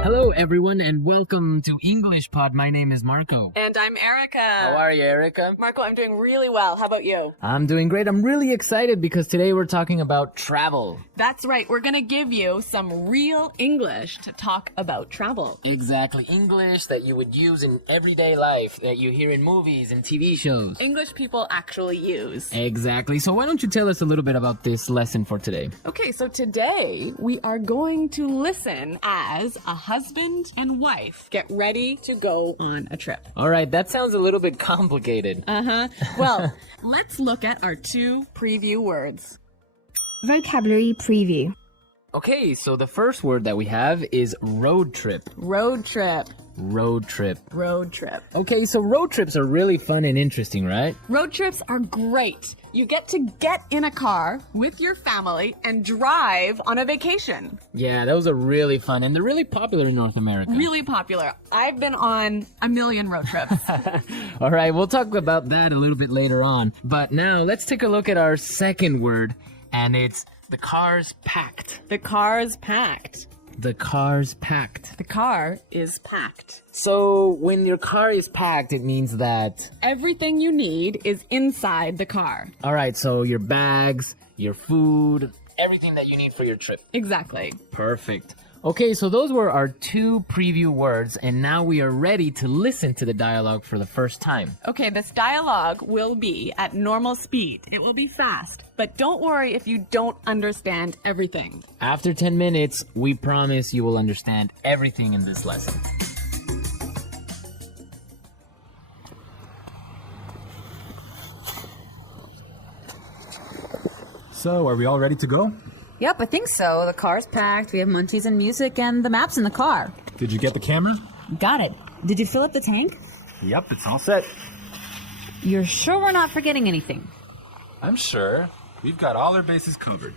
Hello, everyone, and welcome to English Pod. My name is Marco. And I'm Erica. How are you, Erica? Marco, I'm doing really well. How about you? I'm doing great. I'm really excited because today we're talking about travel. That's right. We're going to give you some real English to talk about travel. Exactly. English that you would use in everyday life, that you hear in movies and TV shows. English people actually use. Exactly. So why don't you tell us a little bit about this lesson for today? Okay, so today we are going to listen as a husband and wife get ready to go on a trip. All right, that sounds a little bit complicated. Well, let's look at our two preview words. Vocabulary preview. Okay, so the first word that we have is road trip. Road trip. Road trip. Road trip. Okay, so road trips are really fun and interesting, right? Road trips are great. You get to get in a car with your family and drive on a vacation. Yeah, those are really fun, and they're really popular in North America. Really popular. I've been on a million road trips. All right, we'll talk about that a little bit later on. But now, let's take a look at our second word, and it's the car's packed. The car's packed. The car's packed. The car is packed. So, when your car is packed, it means that... everything you need is inside the car. All right, so your bags, your food, everything that you need for your trip. Exactly. Perfect. Okay, so those were our two preview words, and now we are ready to listen to the dialogue for the first time. Okay, this dialogue will be at normal speed. It will be fast, but don't worry if you don't understand everything. After 10 minutes, we promise you will understand everything in this lesson. So, are we all ready to go? Yep, I think so. The car's packed, we have munchies and music, and the map's in the car. Did you get the camera? Got it. Did you fill up the tank? Yep, it's all set. You're sure we're not forgetting anything? I'm sure. We've got all our bases covered.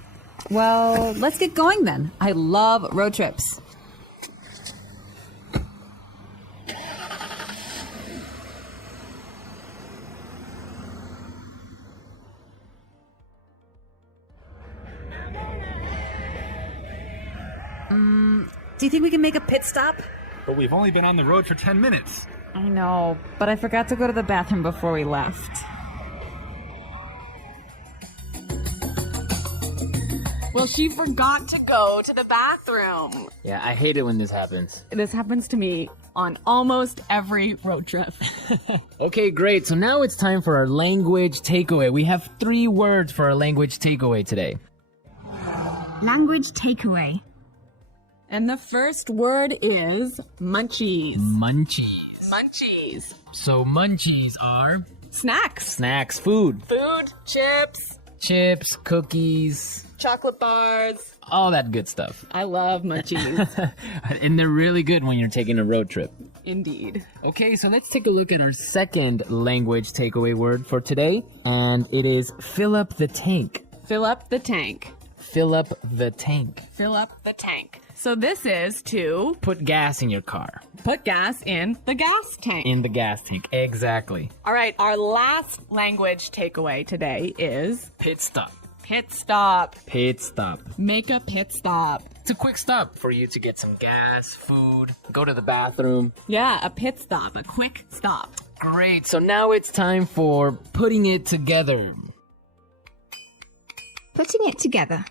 Well, let's get going then. I love road trips. Do you think we can make a pit stop? But we've only been on the road for 10 minutes. I know, but I forgot to go to the bathroom before we left. Well, she forgot to go to the bathroom. Yeah, I hate it when this happens. This happens to me on almost every road trip. Okay, great. So now it's time for our language takeaway. We have 3 words for our language takeaway today. Language takeaway. And the first word is munchies. Munchies. Munchies. So munchies are Snacks. snacks, food, Food, chips, cookies, chocolate bars. all that good stuff. I love munchies. And they're really good when you're taking a road trip. Indeed. Okay, so let's take a look at our second language takeaway word for today, and it is fill up the tank. Fill up the tank. Fill up the tank. Fill up the tank. So this is to Put gas in your car. put gas in the gas tank. In the gas tank. Exactly. All right, our last language takeaway today is Pit stop. pit stop. Pit stop. Make a pit stop. It's a quick stop for you to get some gas, food, go to the bathroom. Yeah, a pit stop, a quick stop. Great. So now it's time for putting it together. Putting it together.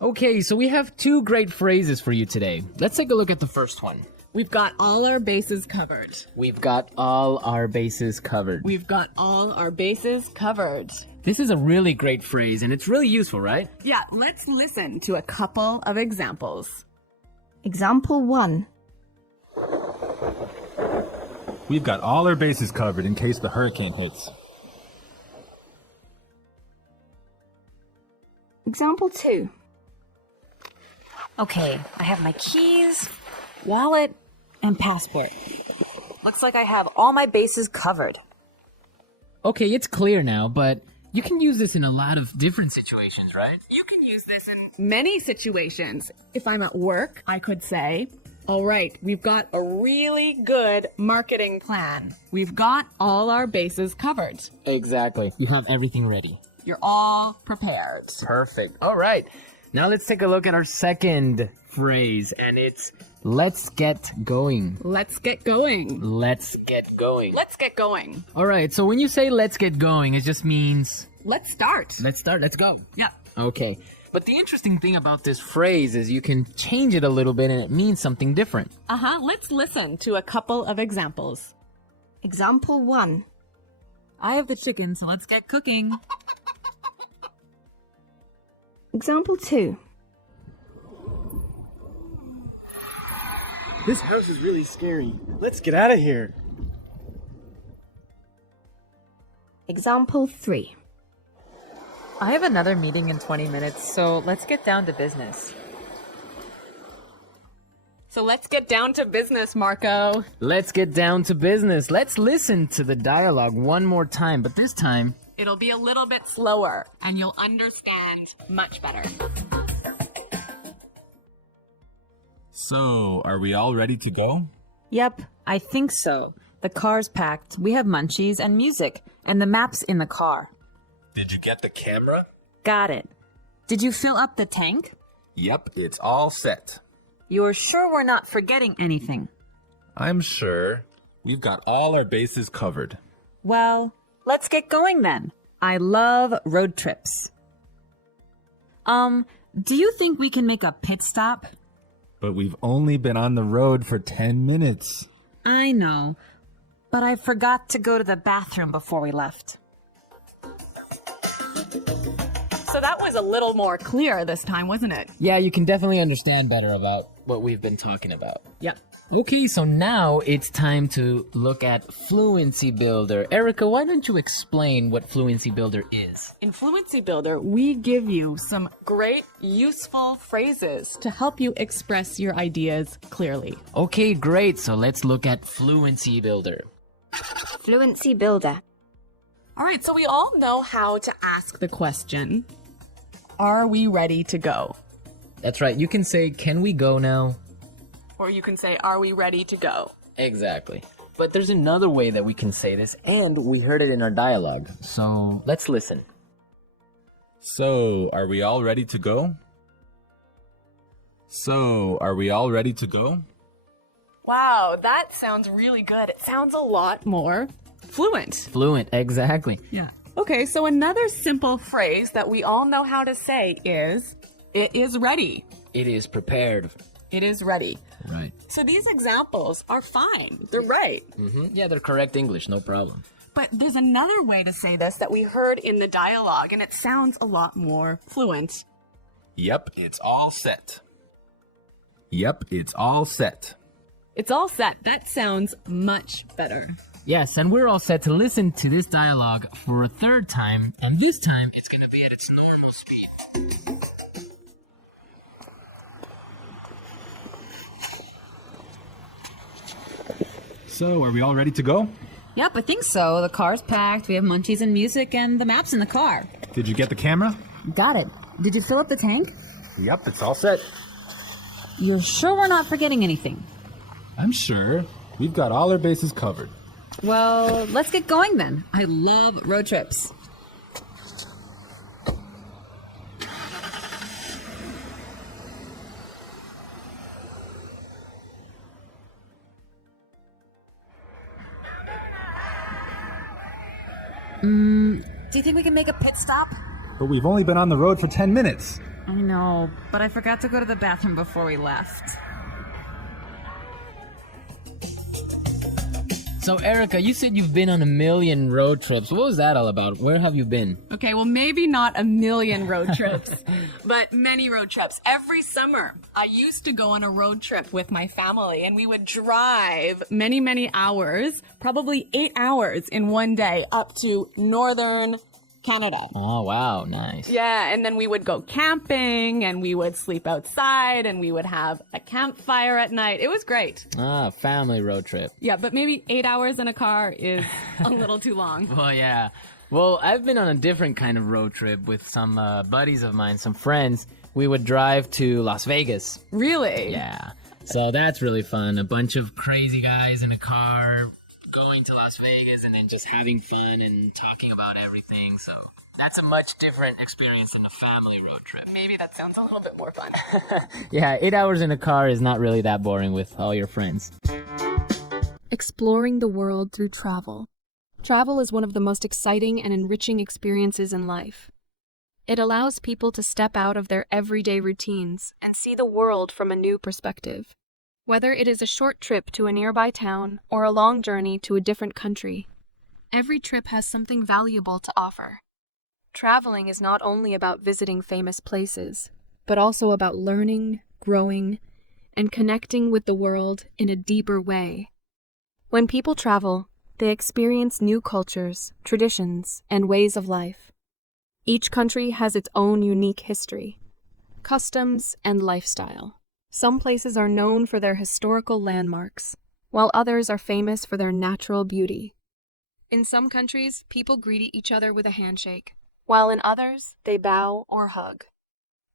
Okay, so we have 2 great phrases for you today. Let's take a look at the first one. We've got all our bases covered. We've got all our bases covered. We've got all our bases covered. This is a really great phrase, and it's really useful, right? Yeah, let's listen to a couple of examples. Example 1. We've got all our bases covered in case the hurricane hits. Example 2. Okay, I have my keys, wallet, and passport. Looks like I have all my bases covered. Okay, it's clear now, but you can use this in a lot of different situations, right? You can use this in many situations. If I'm at work, I could say, all right, we've got a really good marketing plan. We've got all our bases covered. Exactly. You have everything ready. You're all prepared. Perfect. All right. Now let's take a look at our second phrase, and it's let's get going. Let's get going. Let's get going. Let's get going. All right, so when you say let's get going, it just means Let's start. let's go. Yeah. Okay. But the interesting thing about this phrase is you can change it a little bit and it means something different. Let's listen to a couple of examples. Example 1. I have the chicken, so let's get cooking. Example 2. This house is really scary. Let's get out of here. Example 3. I have another meeting in 20 minutes, so let's get down to business. So let's get down to business, Marco. Let's get down to business. Let's listen to the dialogue one more time, but this time It'll be a little bit slower, and you'll understand much better. So, are we all ready to go? Yep, I think so. The car's packed, we have munchies and music, and the map's in the car. Did you get the camera? Got it. Did you fill up the tank? Yep, it's all set. You're sure we're not forgetting anything? I'm sure. We've got all our bases covered. Well, let's get going then. I love road trips. Do you think we can make a pit stop? But we've only been on the road for 10 minutes. I know, but I forgot to go to the bathroom before we left. So that was a little more clear this time, wasn't it? yeah, you can definitely understand better about what we've been talking about. Yep. Okay, so now it's time to look at Fluency Builder. Erica, why don't you explain what Fluency Builder is? In Fluency Builder, we give you some great, useful phrases to help you express your ideas clearly. Okay, great. So let's look at Fluency Builder. Fluency Builder. All right, so we all know how to ask the question, are we ready to go? That's right. You can say, can we go now? Or you can say, are we ready to go? Exactly. But there's another way that we can say this, and we heard it in our dialogue. So let's listen. So, are we all ready to go? So, are we all ready to go? Wow, that sounds really good. It sounds a lot more fluent. Fluent, exactly. Yeah. Okay, so another simple phrase that we all know how to say is, it is ready. It is prepared. It is ready. Right. So these examples are fine. They're right. Yeah, they're correct English, no problem. But there's another way to say this that we heard in the dialogue, and it sounds a lot more fluent. Yep, it's all set. Yep, it's all set. It's all set. That sounds much better. Yes, and we're all set to listen to this dialogue for a third time, and this time it's going to be at its normal speed. So, are we all ready to go? Yep, I think so. The car's packed, we have munchies and music, and the map's in the car. Did you get the camera? Got it. Did you fill up the tank? Yep, it's all set. You're sure we're not forgetting anything? I'm sure. We've got all our bases covered. Well, let's get going then. I love road trips. Do you think we can make a pit stop? But we've only been on the road for 10 minutes. I know, but I forgot to go to the bathroom before we left. So, Erica, you said you've been on a million road trips. What was that all about? Where have you been? Okay, well, maybe not a million road trips, but many road trips. Every summer, I used to go on a road trip with my family, and we would drive many, many hours, probably 8 hours in one day, up to northern Canada. Oh, wow, nice. Yeah, and then we would go camping, and we would sleep outside, and we would have a campfire at night. It was great. Ah, family road trip. Yeah, but maybe 8 hours in a car is a little too long. Well, yeah. Well, I've been on a different kind of road trip with some buddies of mine, some friends. We would drive to Las Vegas. Really? Yeah. So that's really fun. A bunch of crazy guys in a car going to Las Vegas and then just having fun and talking about everything. So That's a much different experience than a family road trip. Maybe that sounds a little bit more fun. Yeah, 8 hours in a car is not really that boring with all your friends. Exploring the world through travel. Travel is one of the most exciting and enriching experiences in life. It allows people to step out of their everyday routines and see the world from a new perspective. Whether it is a short trip to a nearby town or a long journey to a different country, every trip has something valuable to offer. Traveling is not only about visiting famous places, but also about learning, growing, and connecting with the world in a deeper way. When people travel, they experience new cultures, traditions, and ways of life. Each country has its own unique history, customs, and lifestyle. Some places are known for their historical landmarks, while others are famous for their natural beauty. In some countries, people greet each other with a handshake, while in others, they bow or hug.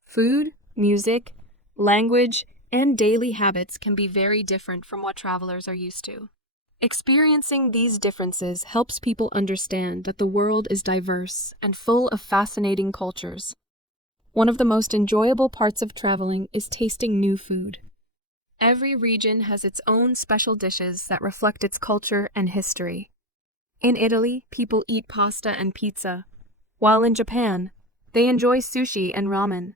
Food, music, language, and daily habits can be very different from what travelers are used to. Experiencing these differences helps people understand that the world is diverse and full of fascinating cultures. One of the most enjoyable parts of traveling is tasting new food. Every region has its own special dishes that reflect its culture and history. In Italy, people eat pasta and pizza, while in Japan, they enjoy sushi and ramen.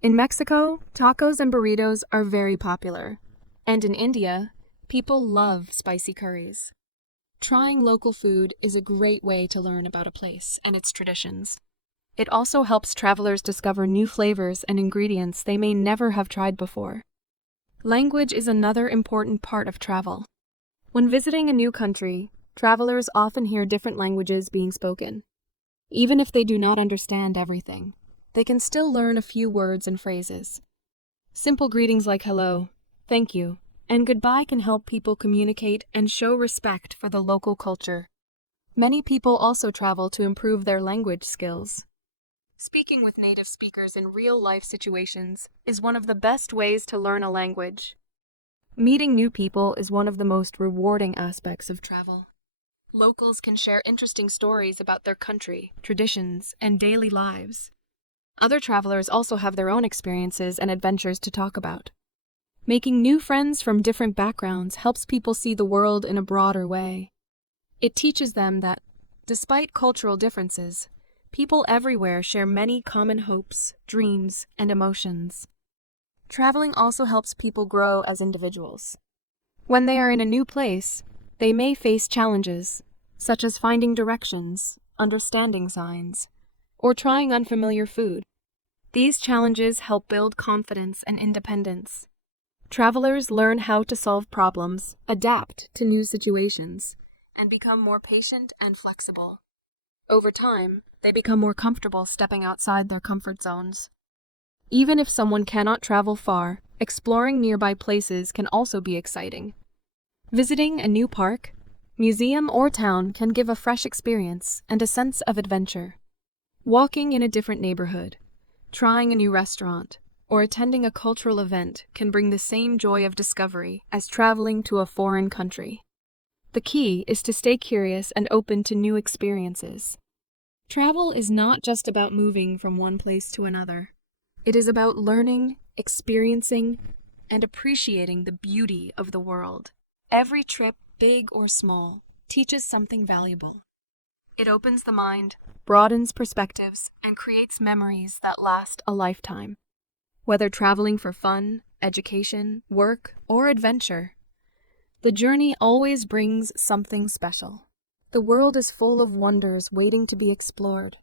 In Mexico, tacos and burritos are very popular, and in India, people love spicy curries. Trying local food is a great way to learn about a place and its traditions. It also helps travelers discover new flavors and ingredients they may never have tried before. Language is another important part of travel. When visiting a new country, travelers often hear different languages being spoken. Even if they do not understand everything, they can still learn a few words and phrases. Simple greetings like hello, thank you, and goodbye can help people communicate and show respect for the local culture. Many people also travel to improve their language skills. Speaking with native speakers in real-life situations is one of the best ways to learn a language. Meeting new people is one of the most rewarding aspects of travel. Locals can share interesting stories about their country, traditions, and daily lives. Other travelers also have their own experiences and adventures to talk about. Making new friends from different backgrounds helps people see the world in a broader way. It teaches them that, despite cultural differences, people everywhere share many common hopes, dreams, and emotions. Traveling also helps people grow as individuals. When they are in a new place, they may face challenges, such as finding directions, understanding signs, or trying unfamiliar food. These challenges help build confidence and independence. Travelers learn how to solve problems, adapt to new situations, and become more patient and flexible. Over time, they become more comfortable stepping outside their comfort zones. Even if someone cannot travel far, exploring nearby places can also be exciting. Visiting a new park, museum, or town can give a fresh experience and a sense of adventure. Walking in a different neighborhood, trying a new restaurant, or attending a cultural event can bring the same joy of discovery as traveling to a foreign country. The key is to stay curious and open to new experiences. Travel is not just about moving from one place to another. It is about learning, experiencing, and appreciating the beauty of the world. Every trip, big or small, teaches something valuable. It opens the mind, broadens perspectives, and creates memories that last a lifetime. Whether traveling for fun, education, work, or adventure, the journey always brings something special. The world is full of wonders waiting to be explored,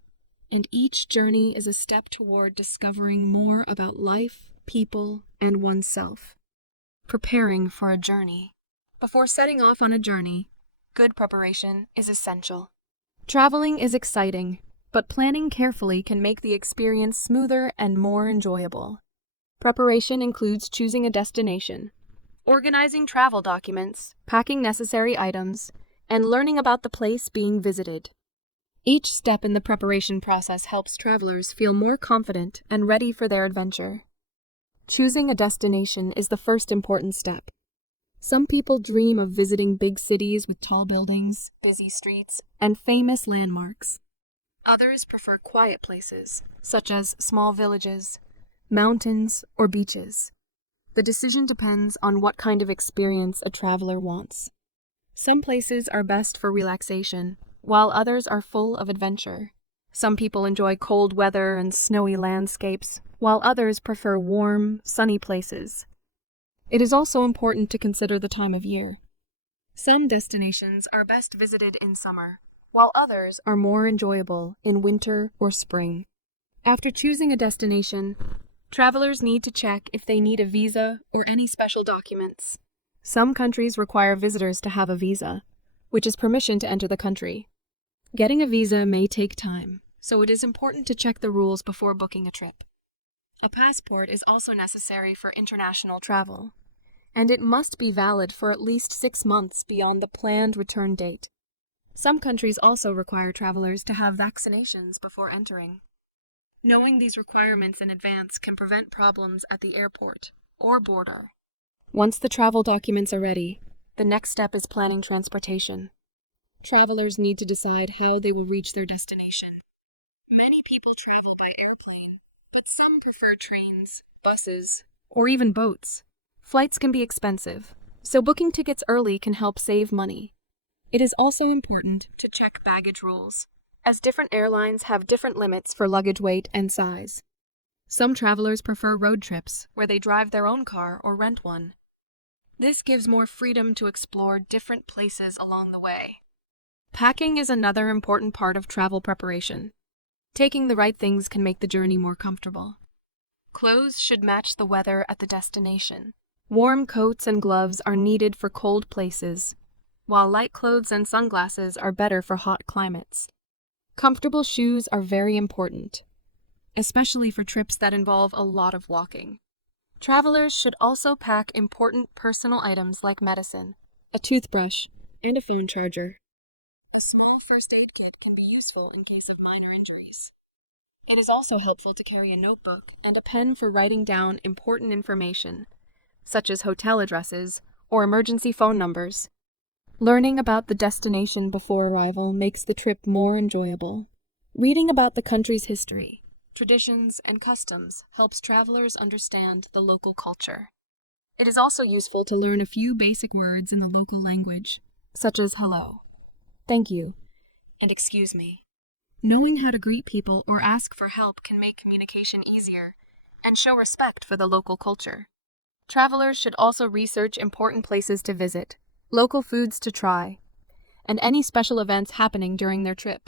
and each journey is a step toward discovering more about life, people, and oneself. Preparing for a journey. Before setting off on a journey, good preparation is essential. Traveling is exciting, but planning carefully can make the experience smoother and more enjoyable. Preparation includes choosing a destination, organizing travel documents, packing necessary items, and learning about the place being visited. Each step in the preparation process helps travelers feel more confident and ready for their adventure. Choosing a destination is the first important step. Some people dream of visiting big cities with tall buildings, busy streets, and famous landmarks. Others prefer quiet places, such as small villages, mountains, or beaches. The decision depends on what kind of experience a traveler wants. Some places are best for relaxation, while others are full of adventure. Some people enjoy cold weather and snowy landscapes, while others prefer warm, sunny places. It is also important to consider the time of year. Some destinations are best visited in summer, while others are more enjoyable in winter or spring. After choosing a destination, travelers need to check if they need a visa or any special documents. Some countries require visitors to have a visa, which is permission to enter the country. Getting a visa may take time, so it is important to check the rules before booking a trip. A passport is also necessary for international travel, and it must be valid for at least 6 months beyond the planned return date. Some countries also require travelers to have vaccinations before entering. Knowing these requirements in advance can prevent problems at the airport or border. Once the travel documents are ready, the next step is planning transportation. Travelers need to decide how they will reach their destination. Many people travel by airplane, but some prefer trains, buses, or even boats. Flights can be expensive, so booking tickets early can help save money. It is also important to check baggage rules, as different airlines have different limits for luggage weight and size. Some travelers prefer road trips, where they drive their own car or rent one. This gives more freedom to explore different places along the way. Packing is another important part of travel preparation. Taking the right things can make the journey more comfortable. Clothes should match the weather at the destination. Warm coats and gloves are needed for cold places, while light clothes and sunglasses are better for hot climates. Comfortable shoes are very important, especially for trips that involve a lot of walking. Travelers should also pack important personal items like medicine, a toothbrush, and a phone charger. A small first aid kit can be useful in case of minor injuries. It is also helpful to carry a notebook and a pen for writing down important information, such as hotel addresses or emergency phone numbers. Learning about the destination before arrival makes the trip more enjoyable. Reading about the country's history, traditions, and customs helps travelers understand the local culture. It is also useful to learn a few basic words in the local language, such as hello, thank you, and excuse me. Knowing how to greet people or ask for help can make communication easier and show respect for the local culture. Travelers should also research important places to visit, local foods to try, and any special events happening during their trip.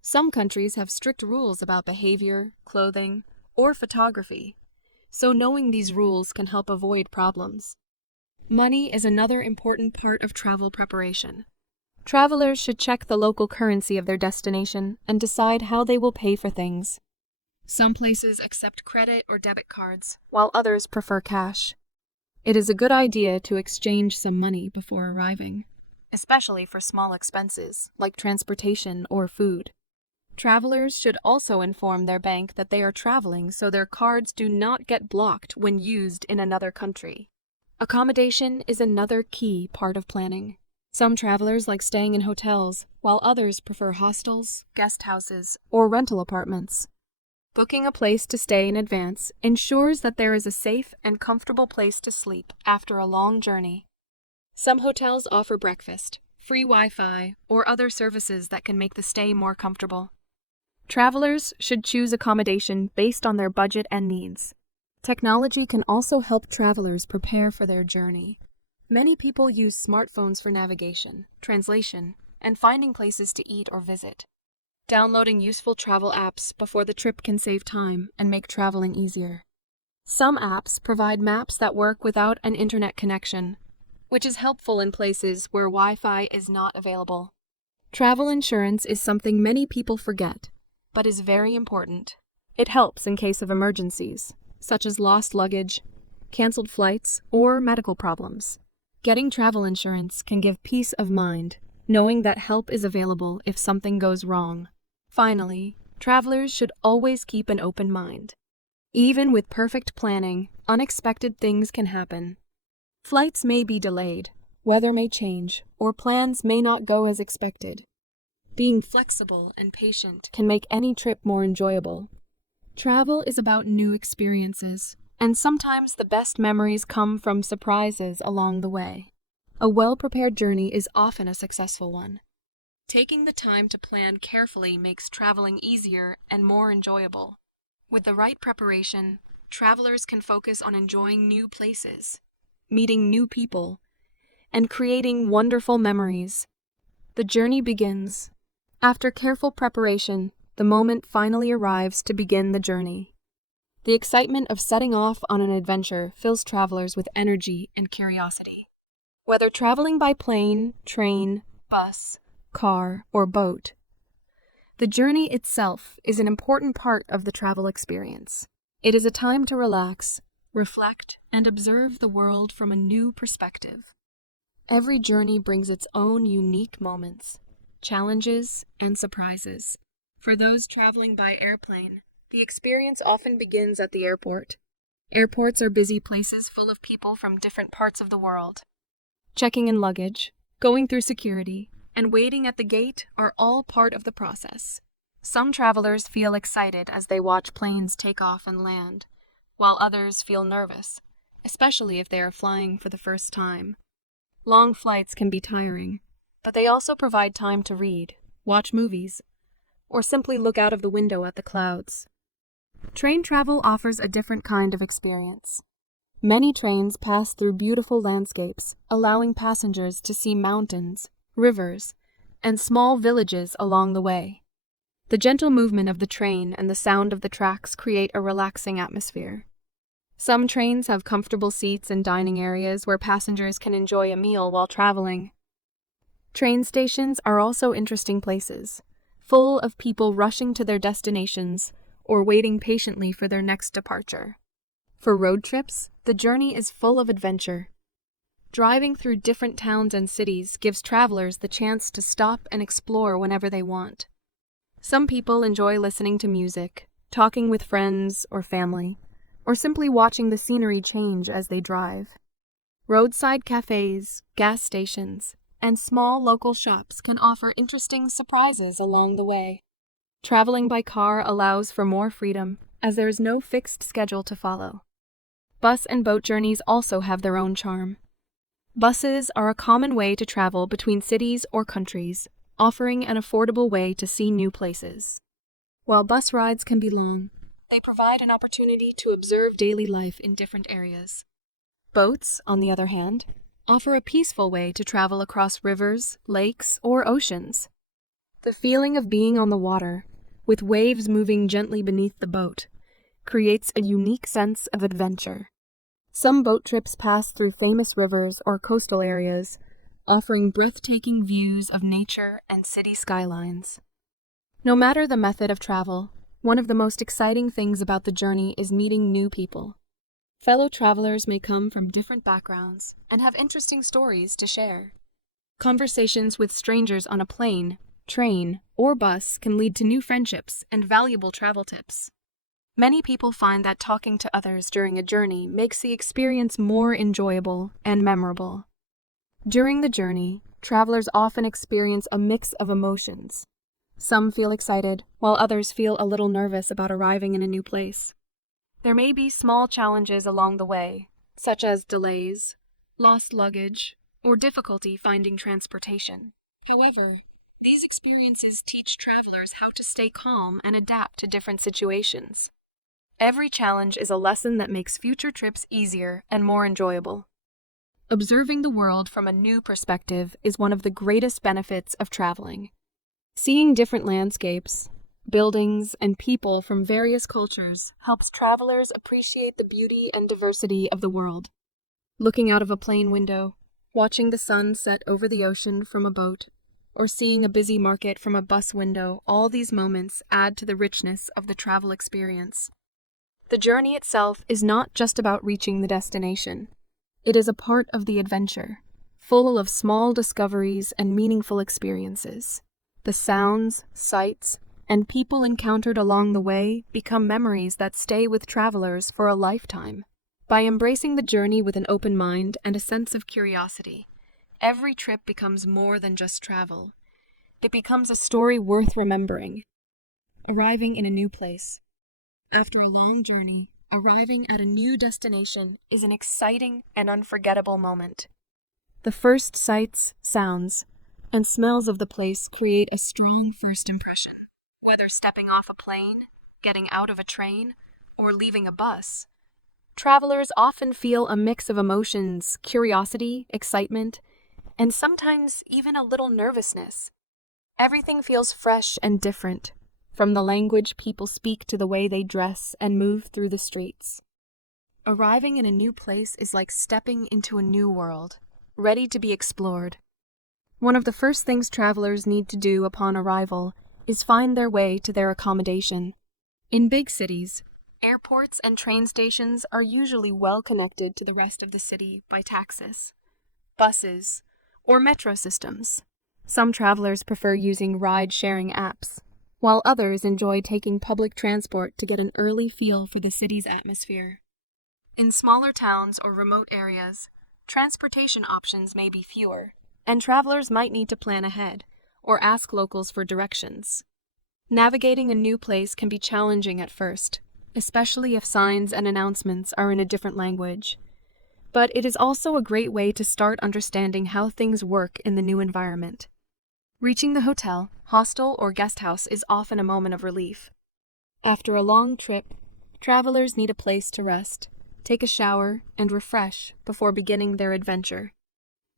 Some countries have strict rules about behavior, clothing, or photography, so knowing these rules can help avoid problems. Money is another important part of travel preparation. Travelers should check the local currency of their destination and decide how they will pay for things. Some places accept credit or debit cards, while others prefer cash. It is a good idea to exchange some money before arriving, especially for small expenses like transportation or food. Travelers should also inform their bank that they are traveling so their cards do not get blocked when used in another country. Accommodation is another key part of planning. Some travelers like staying in hotels, while others prefer hostels, guest houses, or rental apartments. Booking a place to stay in advance ensures that there is a safe and comfortable place to sleep after a long journey. Some hotels offer breakfast, free Wi-Fi, or other services that can make the stay more comfortable. Travelers should choose accommodation based on their budget and needs. Technology can also help travelers prepare for their journey. Many people use smartphones for navigation, translation, and finding places to eat or visit. Downloading useful travel apps before the trip can save time and make traveling easier. Some apps provide maps that work without an internet connection, which is helpful in places where Wi-Fi is not available. Travel insurance is something many people forget, but is very important. It helps in case of emergencies, such as lost luggage, canceled flights, or medical problems. Getting travel insurance can give peace of mind, knowing that help is available if something goes wrong. Finally, travelers should always keep an open mind. Even with perfect planning, unexpected things can happen. Flights may be delayed, weather may change, or plans may not go as expected. Being flexible and patient can make any trip more enjoyable. Travel is about new experiences, and sometimes the best memories come from surprises along the way. A well-prepared journey is often a successful one. Taking the time to plan carefully makes traveling easier and more enjoyable. With the right preparation, travelers can focus on enjoying new places, meeting new people, and creating wonderful memories. The journey begins. After careful preparation, the moment finally arrives to begin the journey. The excitement of setting off on an adventure fills travelers with energy and curiosity. Whether traveling by plane, train, bus, car, or boat, the journey itself is an important part of the travel experience. It is a time to relax, reflect, and observe the world from a new perspective. Every journey brings its own unique moments, challenges, and surprises. For those traveling by airplane, the experience often begins at the airport. Airports are busy places full of people from different parts of the world. Checking in luggage, going through security, and waiting at the gate are all part of the process. Some travelers feel excited as they watch planes take off and land, while others feel nervous, especially if they are flying for the first time. Long flights can be tiring, but they also provide time to read, watch movies, or simply look out of the window at the clouds. Train travel offers a different kind of experience. Many trains pass through beautiful landscapes, allowing passengers to see mountains, rivers, and small villages along the way. The gentle movement of the train and the sound of the tracks create a relaxing atmosphere. Some trains have comfortable seats and dining areas where passengers can enjoy a meal while traveling. Train stations are also interesting places, full of people rushing to their destinations or waiting patiently for their next departure. For road trips, the journey is full of adventure. Driving through different towns and cities gives travelers the chance to stop and explore whenever they want. Some people enjoy listening to music, talking with friends or family, or simply watching the scenery change as they drive. Roadside cafes, gas stations, and small local shops can offer interesting surprises along the way. Traveling by car allows for more freedom, as there is no fixed schedule to follow. Bus and boat journeys also have their own charm. Buses are a common way to travel between cities or countries, offering an affordable way to see new places. While bus rides can be long, they provide an opportunity to observe daily life in different areas. Boats, on the other hand, offer a peaceful way to travel across rivers, lakes, or oceans. The feeling of being on the water, with waves moving gently beneath the boat, creates a unique sense of adventure. Some boat trips pass through famous rivers or coastal areas, offering breathtaking views of nature and city skylines. No matter the method of travel, one of the most exciting things about the journey is meeting new people. Fellow travelers may come from different backgrounds and have interesting stories to share. Conversations with strangers on a plane, train, or bus can lead to new friendships and valuable travel tips. Many people find that talking to others during a journey makes the experience more enjoyable and memorable. During the journey, travelers often experience a mix of emotions. Some feel excited, while others feel a little nervous about arriving in a new place. There may be small challenges along the way, such as delays, lost luggage, or difficulty finding transportation. However, these experiences teach travelers how to stay calm and adapt to different situations. Every challenge is a lesson that makes future trips easier and more enjoyable. Observing the world from a new perspective is one of the greatest benefits of traveling. Seeing different landscapes, buildings, and people from various cultures helps travelers appreciate the beauty and diversity of the world. Looking out of a plane window, watching the sun set over the ocean from a boat, or seeing a busy market from a bus window, all these moments add to the richness of the travel experience. The journey itself is not just about reaching the destination. It is a part of the adventure, full of small discoveries and meaningful experiences. The sounds, sights, and people encountered along the way become memories that stay with travelers for a lifetime. By embracing the journey with an open mind and a sense of curiosity, every trip becomes more than just travel. it becomes a story worth remembering. Arriving in a new place. After a long journey, arriving at a new destination is an exciting and unforgettable moment. The first sights, sounds, and smells of the place create a strong first impression. Whether stepping off a plane, getting out of a train, or leaving a bus, travelers often feel a mix of emotions, curiosity, excitement, and sometimes even a little nervousness. Everything feels fresh and different, from the language people speak to the way they dress and move through the streets. Arriving in a new place is like stepping into a new world, ready to be explored. One of the first things travelers need to do upon arrival is find their way to their accommodation. In big cities, airports and train stations are usually well connected to the rest of the city by taxis, buses, or metro systems. Some travelers prefer using ride-sharing apps, while others enjoy taking public transport to get an early feel for the city's atmosphere. In smaller towns or remote areas, transportation options may be fewer, and travelers might need to plan ahead or ask locals for directions. Navigating a new place can be challenging at first, especially if signs and announcements are in a different language. But it is also a great way to start understanding how things work in the new environment. Reaching the hotel, hostel, or guest house is often a moment of relief. After a long trip, travelers need a place to rest, take a shower, and refresh before beginning their adventure.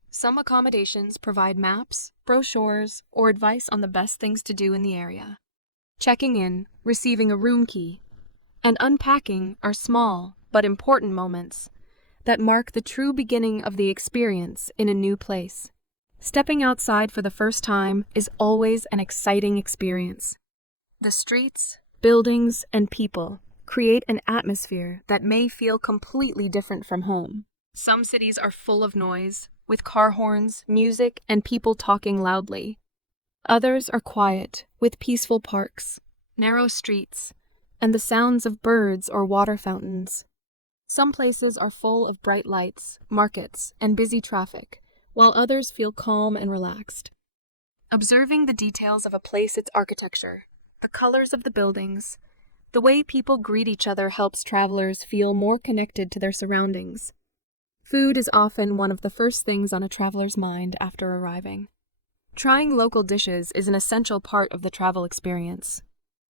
Some accommodations provide maps, brochures, or advice on the best things to do in the area. Checking in, receiving a room key, and unpacking are small but important moments that mark the true beginning of the experience in a new place. Stepping outside for the first time is always an exciting experience. The streets, buildings, and people create an atmosphere that may feel completely different from home. Some cities are full of noise, with car horns, music, and people talking loudly. Others are quiet, with peaceful parks, narrow streets, and the sounds of birds or water fountains. Some places are full of bright lights, markets, and busy traffic, while others feel calm and relaxed. Observing the details of a place, its architecture, the colors of the buildings, the way people greet each other helps travelers feel more connected to their surroundings. Food is often one of the first things on a traveler's mind after arriving. Trying local dishes is an essential part of the travel experience.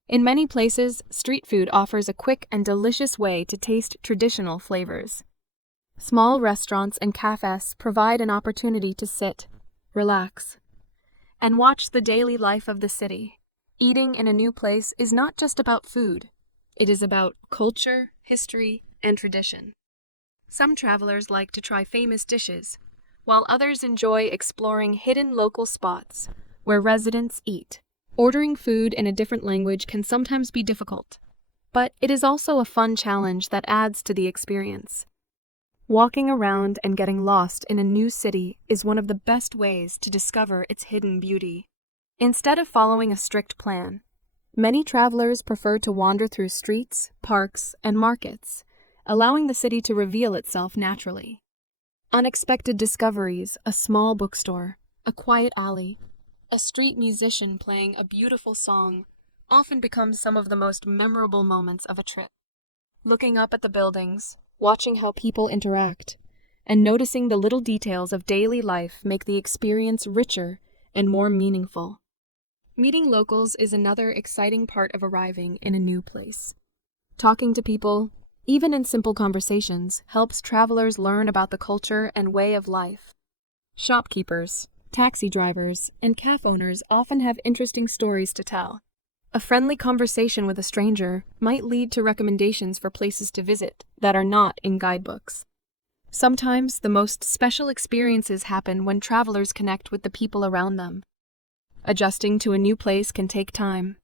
In many places, street food offers a quick and delicious way to taste traditional flavors. Small restaurants and cafes provide an opportunity to sit, relax, and watch the daily life of the city. Eating in a new place is not just about food. It is about culture, history, and tradition. Some travelers like to try famous dishes, while others enjoy exploring hidden local spots where residents eat. Ordering food in a different language can sometimes be difficult, but it is also a fun challenge that adds to the experience. Walking around and getting lost in a new city is one of the best ways to discover its hidden beauty. Instead of following a strict plan, many travelers prefer to wander through streets, parks, and markets, allowing the city to reveal itself naturally. Unexpected discoveries, a small bookstore, a quiet alley, a street musician playing a beautiful song, often become some of the most memorable moments of a trip. Looking up at the buildings, watching how people interact, and noticing the little details of daily life make the experience richer and more meaningful. Meeting locals is another exciting part of arriving in a new place. Talking to people, even in simple conversations, helps travelers learn about the culture and way of life. Shopkeepers, taxi drivers, and cafe owners often have interesting stories to tell. A friendly conversation with a stranger might lead to recommendations for places to visit that are not in guidebooks. Sometimes the most special experiences happen when travelers connect with the people around them. Adjusting to a new place can take time.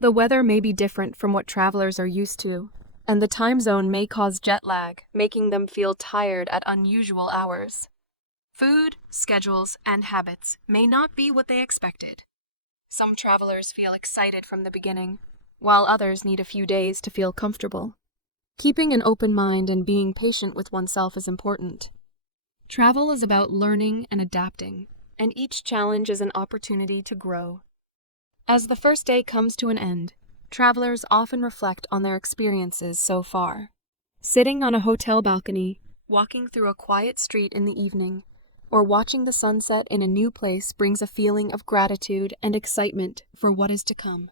The weather may be different from what travelers are used to, and the time zone may cause jet lag, making them feel tired at unusual hours. Food, schedules, and habits may not be what they expected. Some travelers feel excited from the beginning, while others need a few days to feel comfortable. Keeping an open mind and being patient with oneself is important. Travel is about learning and adapting, and each challenge is an opportunity to grow. As the first day comes to an end, travelers often reflect on their experiences so far. Sitting on a hotel balcony, walking through a quiet street in the evening, or watching the sunset in a new place brings a feeling of gratitude and excitement for what is to come.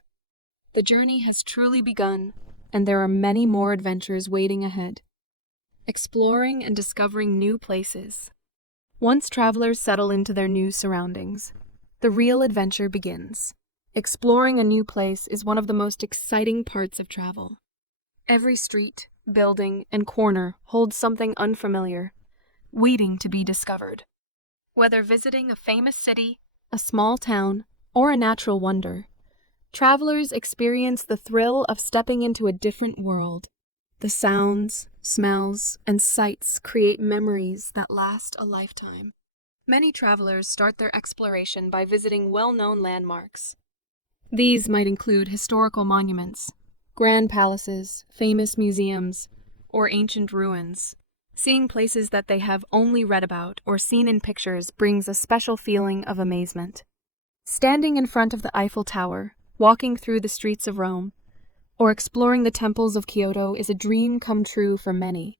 The journey has truly begun, and there are many more adventures waiting ahead. Exploring and discovering new places. Once travelers settle into their new surroundings, the real adventure begins. Exploring a new place is one of the most exciting parts of travel. Every street, building, and corner holds something unfamiliar, waiting to be discovered. Whether visiting a famous city, a small town, or a natural wonder, travelers experience the thrill of stepping into a different world. The sounds, smells, and sights create memories that last a lifetime. Many travelers start their exploration by visiting well-known landmarks. These might include historical monuments, grand palaces, famous museums, or ancient ruins. Seeing places that they have only read about or seen in pictures brings a special feeling of amazement. Standing in front of the Eiffel Tower, walking through the streets of Rome, or exploring the temples of Kyoto is a dream come true for many.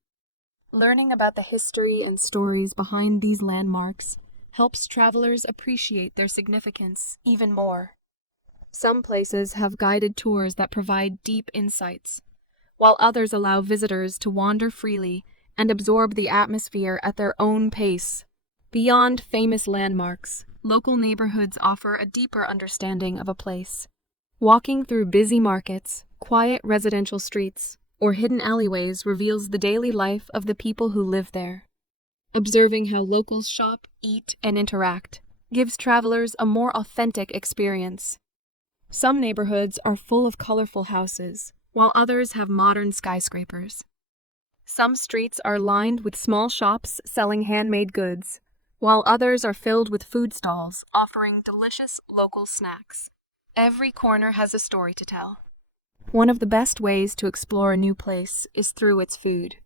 Learning about the history and stories behind these landmarks helps travelers appreciate their significance even more. Some places have guided tours that provide deep insights, while others allow visitors to wander freely and absorb the atmosphere at their own pace. Beyond famous landmarks, local neighborhoods offer a deeper understanding of a place. Walking through busy markets, quiet residential streets, or hidden alleyways reveals the daily life of the people who live there. Observing how locals shop, eat, and interact gives travelers a more authentic experience. Some neighborhoods are full of colorful houses, while others have modern skyscrapers. Some streets are lined with small shops selling handmade goods, while others are filled with food stalls offering delicious local snacks. Every corner has a story to tell. One of the best ways to explore a new place is through its food.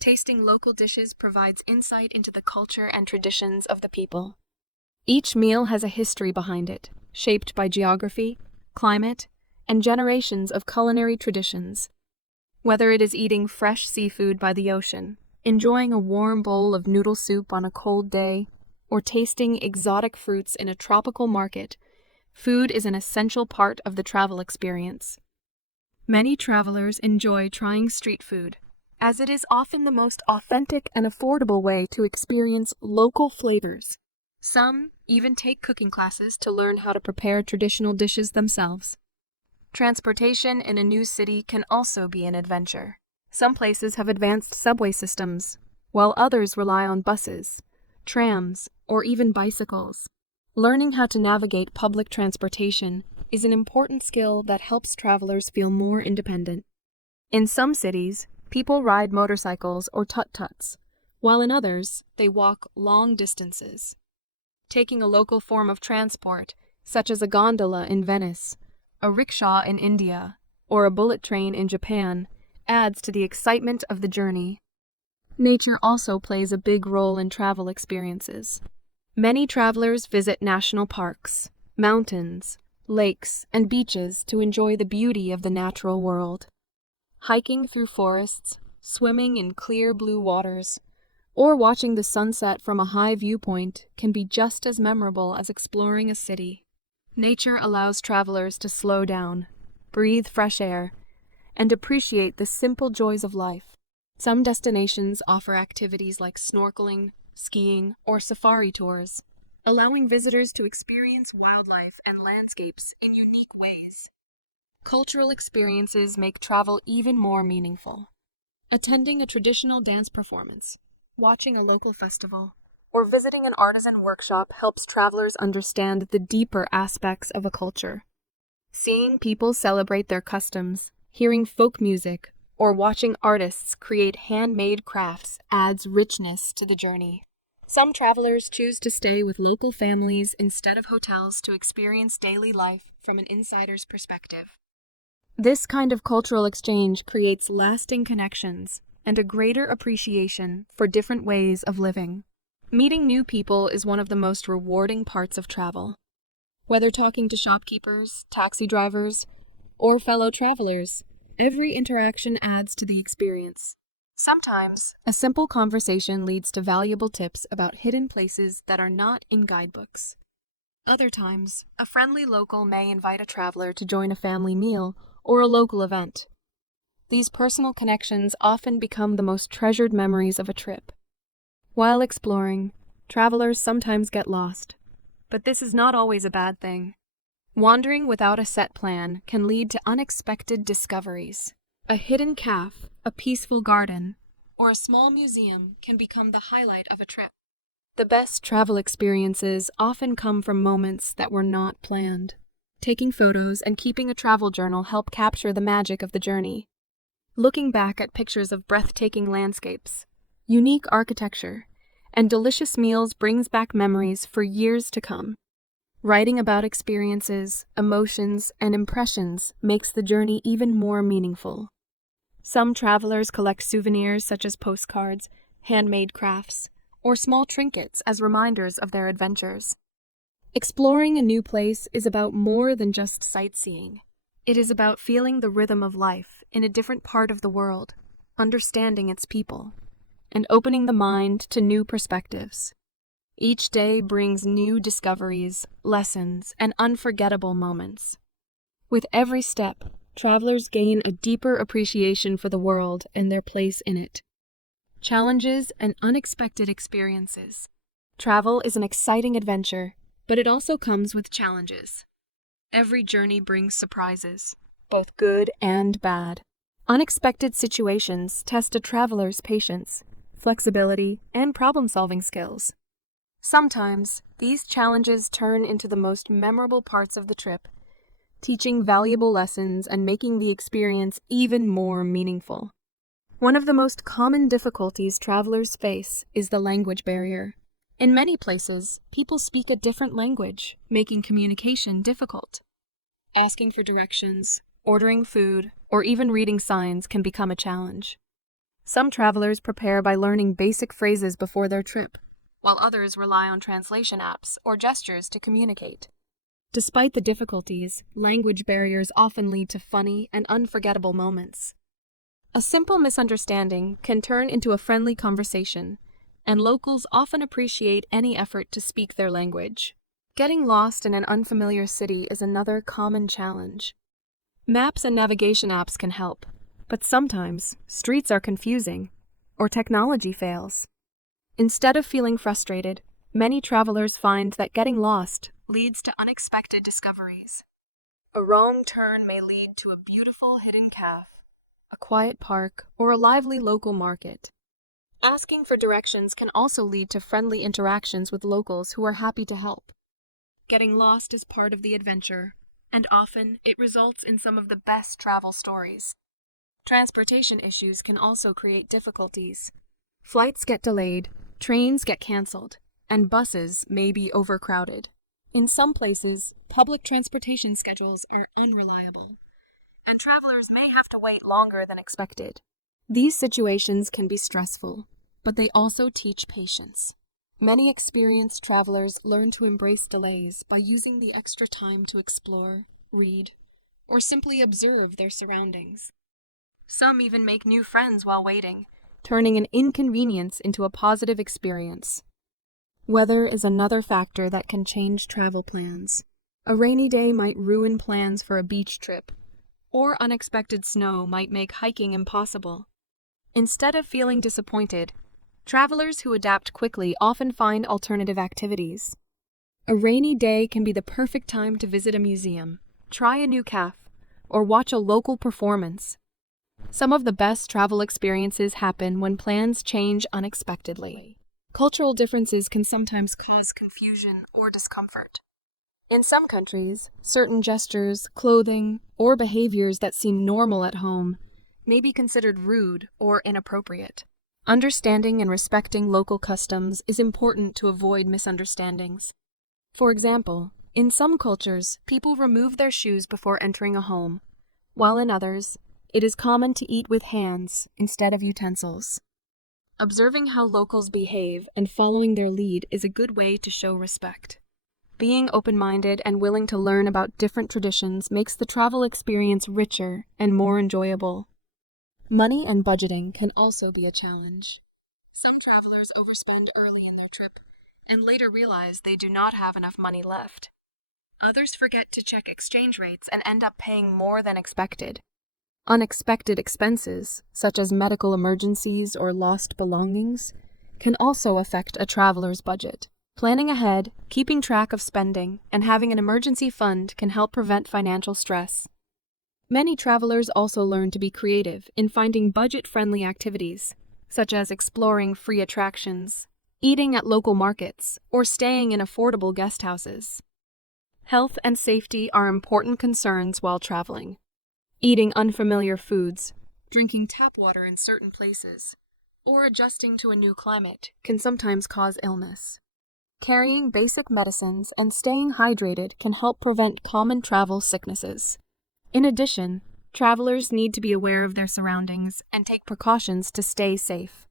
Tasting local dishes provides insight into the culture and traditions of the people. Each meal has a history behind it, shaped by geography, climate, and generations of culinary traditions. Whether it is eating fresh seafood by the ocean, enjoying a warm bowl of noodle soup on a cold day, or tasting exotic fruits in a tropical market, food is an essential part of the travel experience. Many travelers enjoy trying street food, as it is often the most authentic and affordable way to experience local flavors. Some even take cooking classes to learn how to prepare traditional dishes themselves. Transportation in a new city can also be an adventure. Some places have advanced subway systems, while others rely on buses, trams, or even bicycles. Learning how to navigate public transportation is an important skill that helps travelers feel more independent. In some cities, people ride motorcycles or tut-tuts, while in others, they walk long distances. Taking a local form of transport, such as a gondola in Venice, a rickshaw in India, or a bullet train in Japan, adds to the excitement of the journey. Nature also plays a big role in travel experiences. Many travelers visit national parks, mountains, lakes, and beaches to enjoy the beauty of the natural world. Hiking through forests, swimming in clear blue waters, or watching the sunset from a high viewpoint can be just as memorable as exploring a city. Nature allows travelers to slow down, breathe fresh air, and appreciate the simple joys of life. Some destinations offer activities like snorkeling, skiing, or safari tours, allowing visitors to experience wildlife and landscapes in unique ways. Cultural experiences make travel even more meaningful. Attending a traditional dance performance, watching a local festival, or visiting an artisan workshop helps travelers understand the deeper aspects of a culture. Seeing people celebrate their customs, hearing folk music, or watching artists create handmade crafts adds richness to the journey. Some travelers choose to stay with local families instead of hotels to experience daily life from an insider's perspective. This kind of cultural exchange creates lasting connections and a greater appreciation for different ways of living. Meeting new people is one of the most rewarding parts of travel. Whether talking to shopkeepers, taxi drivers, or fellow travelers, every interaction adds to the experience. Sometimes, a simple conversation leads to valuable tips about hidden places that are not in guidebooks. Other times, a friendly local may invite a traveler to join a family meal or a local event. These personal connections often become the most treasured memories of a trip. While exploring, travelers sometimes get lost, but this is not always a bad thing. Wandering without a set plan can lead to unexpected discoveries. A hidden cafe, a peaceful garden, or a small museum can become the highlight of a trip. The best travel experiences often come from moments that were not planned. Taking photos and keeping a travel journal help capture the magic of the journey. Looking back at pictures of breathtaking landscapes, unique architecture, and delicious meals brings back memories for years to come. Writing about experiences, emotions, and impressions makes the journey even more meaningful. Some travelers collect souvenirs such as postcards, handmade crafts, or small trinkets as reminders of their adventures. Exploring a new place is about more than just sightseeing. It is about feeling the rhythm of life in a different part of the world, understanding its people, and opening the mind to new perspectives. Each day brings new discoveries, lessons, and unforgettable moments. With every step, travelers gain a deeper appreciation for the world and their place in it. Challenges and unexpected experiences. Travel is an exciting adventure, but it also comes with challenges. Every journey brings surprises, both good and bad. Unexpected situations test a traveler's patience, flexibility, and problem-solving skills. Sometimes, these challenges turn into the most memorable parts of the trip, teaching valuable lessons and making the experience even more meaningful. One of the most common difficulties travelers face is the language barrier. In many places, people speak a different language, making communication difficult. Asking for directions, ordering food, or even reading signs can become a challenge. Some travelers prepare by learning basic phrases before their trip, while others rely on translation apps or gestures to communicate. Despite the difficulties, language barriers often lead to funny and unforgettable moments. A simple misunderstanding can turn into a friendly conversation, and locals often appreciate any effort to speak their language. Getting lost in an unfamiliar city is another common challenge. Maps and navigation apps can help, but sometimes streets are confusing, or technology fails. Instead of feeling frustrated, many travelers find that getting lost leads to unexpected discoveries. A wrong turn may lead to a beautiful hidden cafe, a quiet park, or a lively local market. Asking for directions can also lead to friendly interactions with locals who are happy to help. Getting lost is part of the adventure, and often it results in some of the best travel stories. Transportation issues can also create difficulties. Flights get delayed, trains get canceled, and buses may be overcrowded. In some places, public transportation schedules are unreliable, and travelers may have to wait longer than expected. These situations can be stressful, but they also teach patience. Many experienced travelers learn to embrace delays by using the extra time to explore, read, or simply observe their surroundings. Some even make new friends while waiting, turning an inconvenience into a positive experience. Weather is another factor that can change travel plans. A rainy day might ruin plans for a beach trip, or unexpected snow might make hiking impossible. Instead of feeling disappointed, travelers who adapt quickly often find alternative activities. A rainy day can be the perfect time to visit a museum, try a new cafe, or watch a local performance. Some of the best travel experiences happen when plans change unexpectedly. Cultural differences can sometimes cause confusion or discomfort. In some countries, certain gestures, clothing, or behaviors that seem normal at home may be considered rude or inappropriate. Understanding and respecting local customs is important to avoid misunderstandings. For example, in some cultures, people remove their shoes before entering a home, while in others, it is common to eat with hands instead of utensils. Observing how locals behave and following their lead is a good way to show respect. Being open-minded and willing to learn about different traditions makes the travel experience richer and more enjoyable. Money and budgeting can also be a challenge. Some travelers overspend early in their trip and later realize they do not have enough money left. Others forget to check exchange rates and end up paying more than expected. Unexpected expenses, such as medical emergencies or lost belongings, can also affect a traveler's budget. Planning ahead, keeping track of spending, and having an emergency fund can help prevent financial stress. Many travelers also learn to be creative in finding budget-friendly activities, such as exploring free attractions, eating at local markets, or staying in affordable guest houses. Health and safety are important concerns while traveling. Eating unfamiliar foods, drinking tap water in certain places, or adjusting to a new climate can sometimes cause illness. Carrying basic medicines and staying hydrated can help prevent common travel sicknesses. In addition, travelers need to be aware of their surroundings and take precautions to stay safe.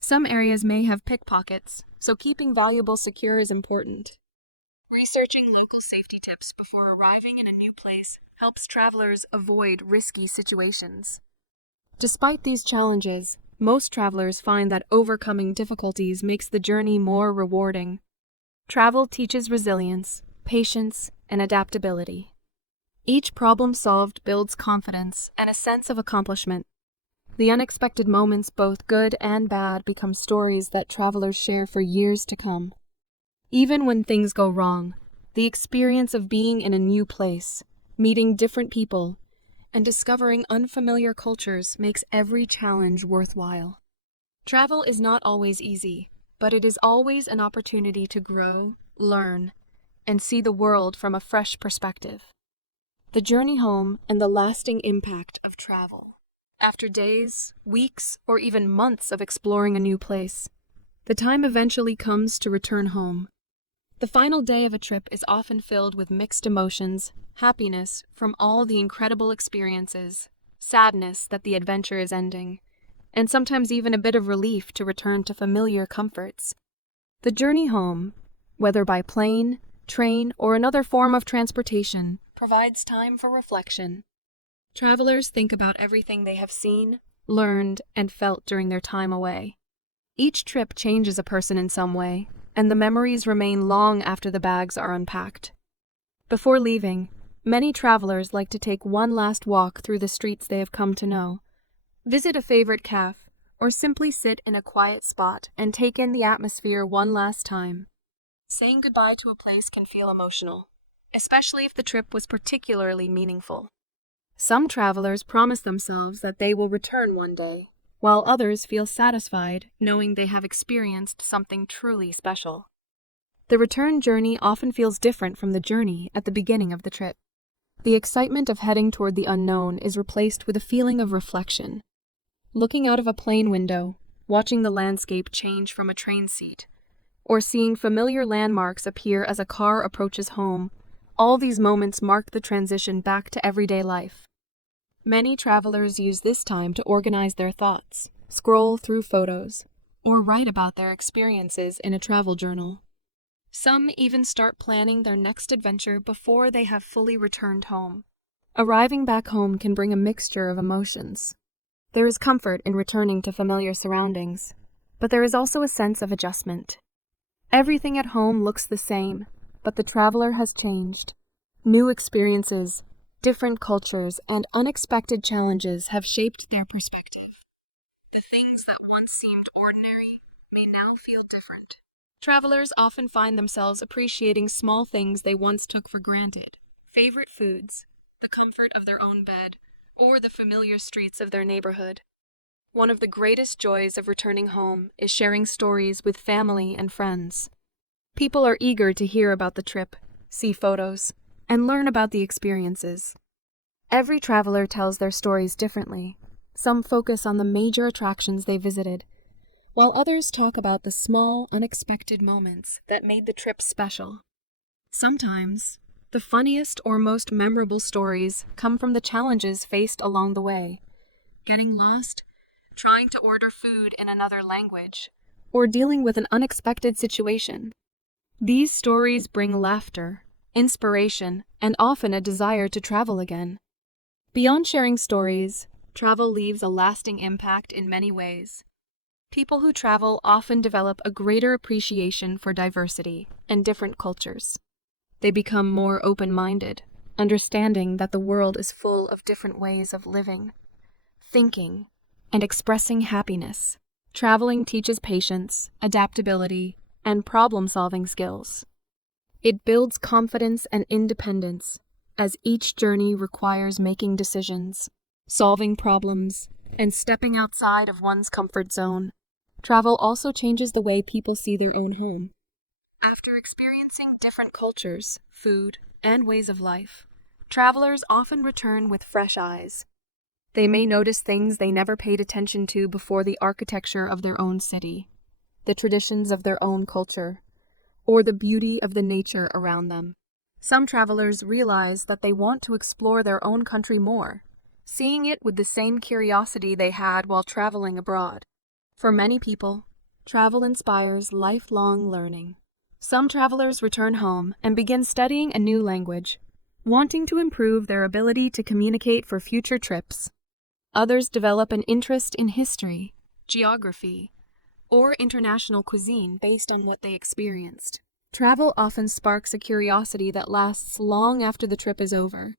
Some areas may have pickpockets, so keeping valuables secure is important. Researching local safety tips before arriving in a new place helps travelers avoid risky situations. Despite these challenges, most travelers find that overcoming difficulties makes the journey more rewarding. Travel teaches resilience, patience, and adaptability. Each problem solved builds confidence and a sense of accomplishment. The unexpected moments, both good and bad, become stories that travelers share for years to come. Even when things go wrong, the experience of being in a new place, meeting different people, and discovering unfamiliar cultures makes every challenge worthwhile. Travel is not always easy, but it is always an opportunity to grow, learn, and see the world from a fresh perspective. The journey home and the lasting impact of travel. After days, weeks, or even months of exploring a new place, the time eventually comes to return home. The final day of a trip is often filled with mixed emotions, happiness from all the incredible experiences, sadness that the adventure is ending, and sometimes even a bit of relief to return to familiar comforts. The journey home, whether by plane, train, or another form of transportation, provides time for reflection. Travelers think about everything they have seen, learned, and felt during their time away. Each trip changes a person in some way, and the memories remain long after the bags are unpacked. Before leaving, many travelers like to take one last walk through the streets they have come to know, visit a favorite cafe, or simply sit in a quiet spot and take in the atmosphere one last time. Saying goodbye to a place can feel emotional, especially if the trip was particularly meaningful. Some travelers promise themselves that they will return one day, while others feel satisfied knowing they have experienced something truly special. The return journey often feels different from the journey at the beginning of the trip. The excitement of heading toward the unknown is replaced with a feeling of reflection. Looking out of a plane window, watching the landscape change from a train seat, or seeing familiar landmarks appear as a car approaches home, all these moments mark the transition back to everyday life. Many travelers use this time to organize their thoughts, scroll through photos, or write about their experiences in a travel journal. Some even start planning their next adventure before they have fully returned home. Arriving back home can bring a mixture of emotions. There is comfort in returning to familiar surroundings, but there is also a sense of adjustment. Everything at home looks the same, but the traveler has changed. New experiences, different cultures, and unexpected challenges have shaped their perspective. The things that once seemed ordinary may now feel different. Travelers often find themselves appreciating small things they once took for granted. Favorite foods, the comfort of their own bed, or the familiar streets of their neighborhood. One of the greatest joys of returning home is sharing stories with family and friends. People are eager to hear about the trip, see photos, and learn about the experiences. Every traveler tells their stories differently. Some focus on the major attractions they visited, while others talk about the small, unexpected moments that made the trip special. Sometimes, the funniest or most memorable stories come from the challenges faced along the way. Getting lost, trying to order food in another language, or dealing with an unexpected situation. These stories bring laughter, inspiration, and often a desire to travel again. Beyond sharing stories, travel leaves a lasting impact in many ways. People who travel often develop a greater appreciation for diversity and different cultures. They become more open-minded, understanding that the world is full of different ways of living, thinking, and expressing happiness. Traveling teaches patience, adaptability, and problem-solving skills. It builds confidence and independence, as each journey requires making decisions, solving problems, and stepping outside of one's comfort zone. Travel also changes the way people see their own home. After experiencing different cultures, food, and ways of life, travelers often return with fresh eyes. They may notice things they never paid attention to before: the architecture of their own city, the traditions of their own culture, or the beauty of the nature around them. Some travelers realize that they want to explore their own country more, seeing it with the same curiosity they had while traveling abroad. For many people, travel inspires lifelong learning. Some travelers return home and begin studying a new language, wanting to improve their ability to communicate for future trips. Others develop an interest in history, geography, or international cuisine based on what they experienced. Travel often sparks a curiosity that lasts long after the trip is over.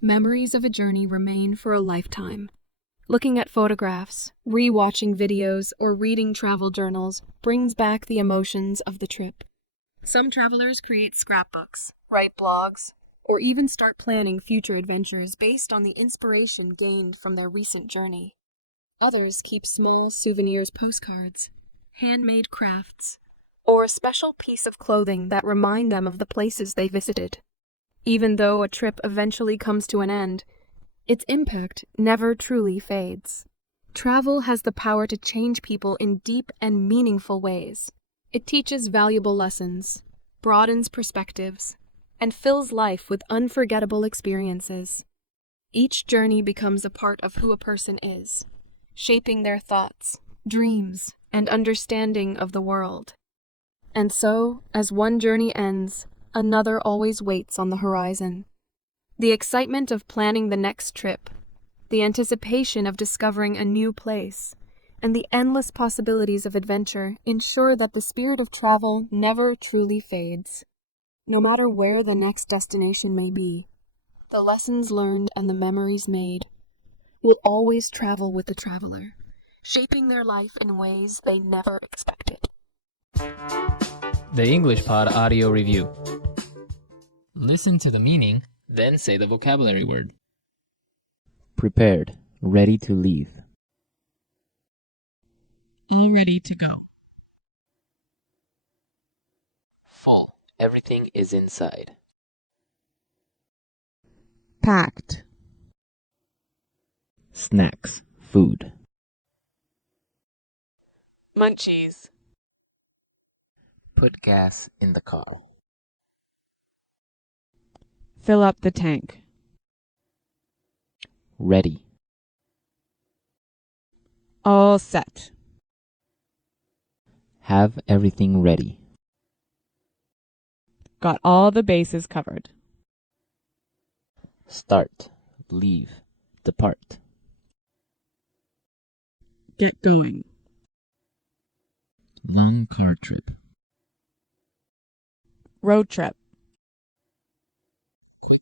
Memories of a journey remain for a lifetime. Looking at photographs, re-watching videos, or reading travel journals brings back the emotions of the trip. Some travelers create scrapbooks, write blogs, or even start planning future adventures based on the inspiration gained from their recent journey. Others keep small souvenirs, postcards, handmade crafts, or a special piece of clothing that remind them of the places they visited. Even though a trip eventually comes to an end, its impact never truly fades. Travel has the power to change people in deep and meaningful ways. It teaches valuable lessons, broadens perspectives, and fills life with unforgettable experiences. Each journey becomes a part of who a person is, shaping their thoughts, dreams, and understanding of the world. And so, as one journey ends, another always waits on the horizon. The excitement of planning the next trip, the anticipation of discovering a new place, and the endless possibilities of adventure ensure that the spirit of travel never truly fades. No matter where the next destination may be, the lessons learned and the memories made will always travel with the traveler, shaping their life in ways they never expected. The English Pod Audio Review. Listen to the meaning, then say the vocabulary word. Prepared, ready to leave. All ready to go. Full, everything is inside. Packed. Snacks, food. Munchies. Put gas in the car. Fill up the tank. Ready. All set. Have everything ready. Got all the bases covered. Start, leave, depart. Get going. Long car trip. Road trip.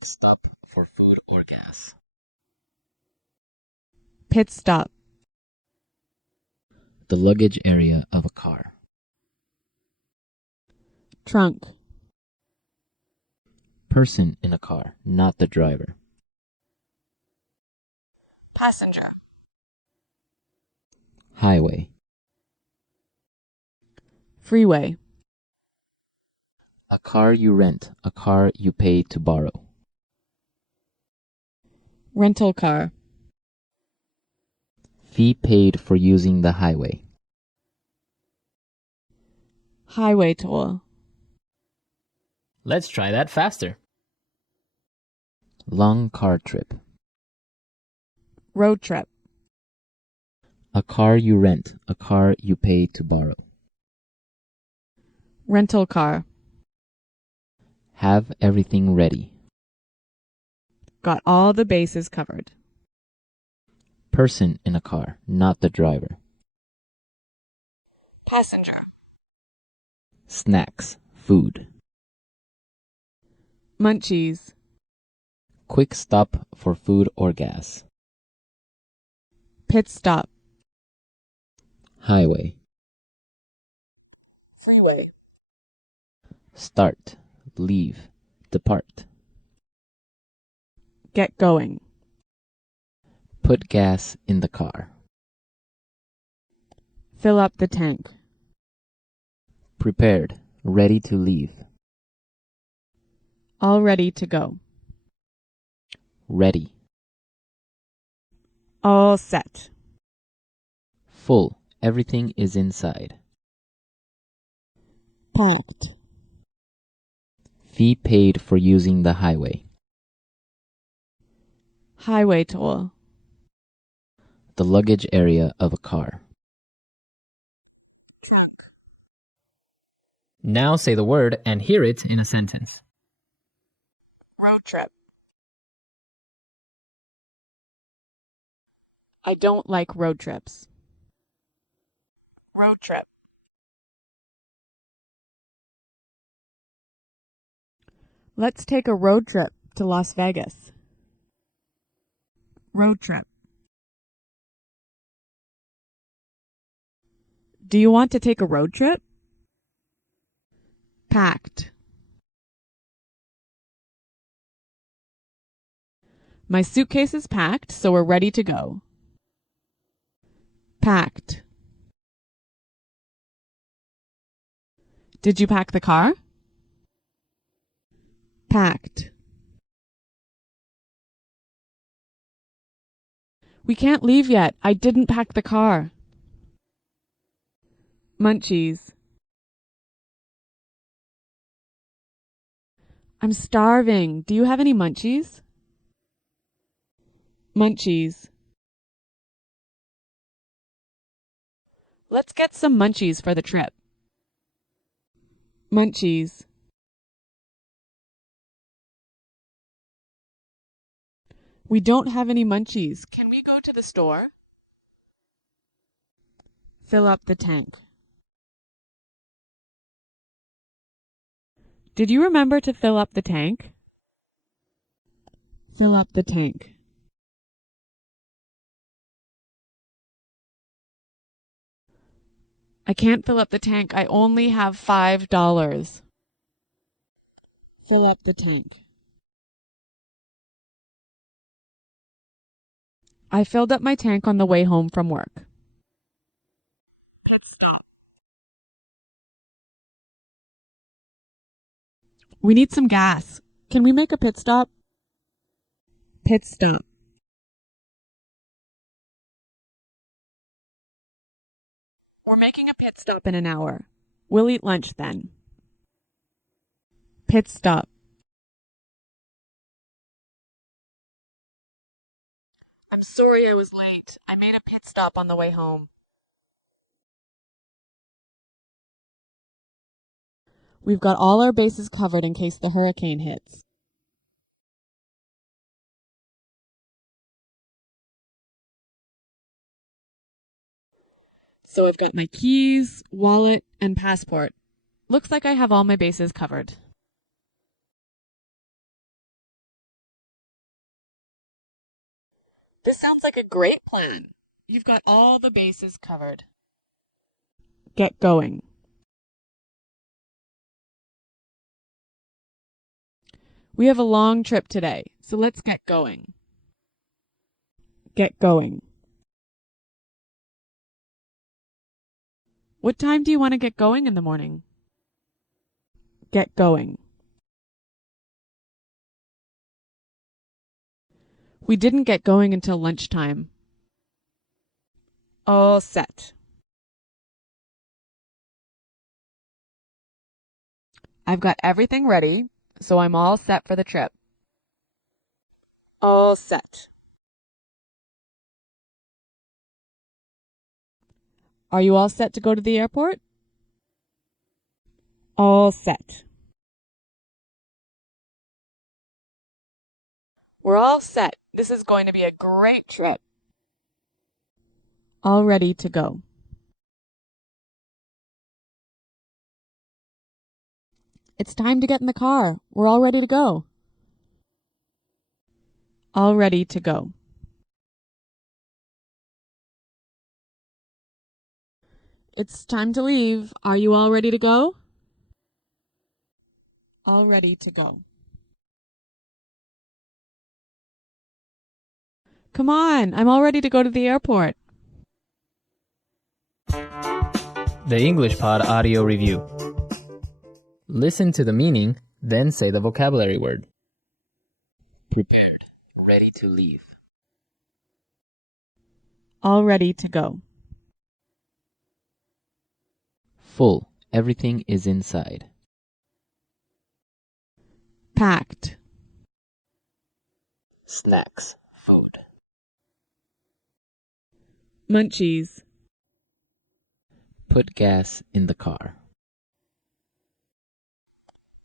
Stop for food or gas. Pit stop. The luggage area of a car. Trunk. Person in a car, not the driver. Passenger. Highway. Freeway. A car you rent, a car you pay to borrow. Rental car. Fee paid for using the highway. Highway toll. Let's try that faster. Long car trip. Road trip. A car you rent, a car you pay to borrow. Rental car. Have everything ready. Got all the bases covered. Person in a car, not the driver. Passenger. Snacks, food. Munchies. Quick stop for food or gas. Pit stop. Highway. Freeway. Start, leave, depart. Get going. Put gas in the car. Fill up the tank. Prepared, ready to leave. All ready to go. Ready. All set. Full, everything is inside. Packed. Fee paid for using the highway. Highway toll. The luggage area of a car. Now say the word and hear it in a sentence. Road trip. I don't like road trips. Road trip. Let's take a road trip to Las Vegas. Road trip. Do you want to take a road trip? Packed. My suitcase is packed, so we're ready to go. Packed. Did you pack the car? Packed. We can't leave yet. I didn't pack the car. Munchies. I'm starving. Do you have any munchies? Munchies. Let's get some munchies for the trip. Munchies. We don't have any munchies. Can we go to the store? Fill up the tank. Did you remember to fill up the tank? Fill up the tank. I can't fill up the tank. I only have $5. Fill up the tank. I filled up my tank on the way home from work. Pit stop. We need some gas. Can we make a pit stop? Pit stop. We're making a pit stop in an hour. We'll eat lunch then. Pit stop. I'm sorry I was late. I made a pit stop on the way home. We've got all our bases covered in case the hurricane hits. So I've got my keys, wallet, and passport. Looks like I have all my bases covered. This sounds like a great plan. You've got all the bases covered. Get going. We have a long trip today, so let's get going. Get going. What time do you want to get going in the morning? Get going. We didn't get going until lunchtime. All set. I've got everything ready, so I'm all set for the trip. All set. Are you all set to go to the airport? All set. We're all set. This is going to be a great trip. All ready to go. It's time to get in the car. We're all ready to go. All ready to go. It's time to leave. Are you all ready to go? All ready to go. Come on, I'm all ready to go to the airport. The English Pod Audio Review. Listen to the meaning, then say the vocabulary word. Prepared. Ready to leave. All ready to go. Full. Everything is inside. Packed. Snacks. Food. Munchies. Put gas in the car.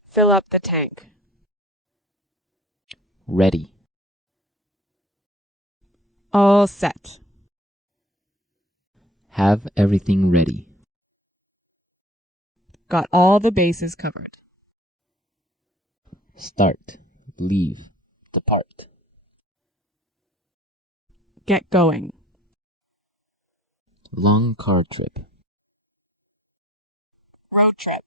Fill up the tank. Ready. All set. Have everything ready. Got all the bases covered. Start. Leave. Depart. Get going. Long car trip. Road trip.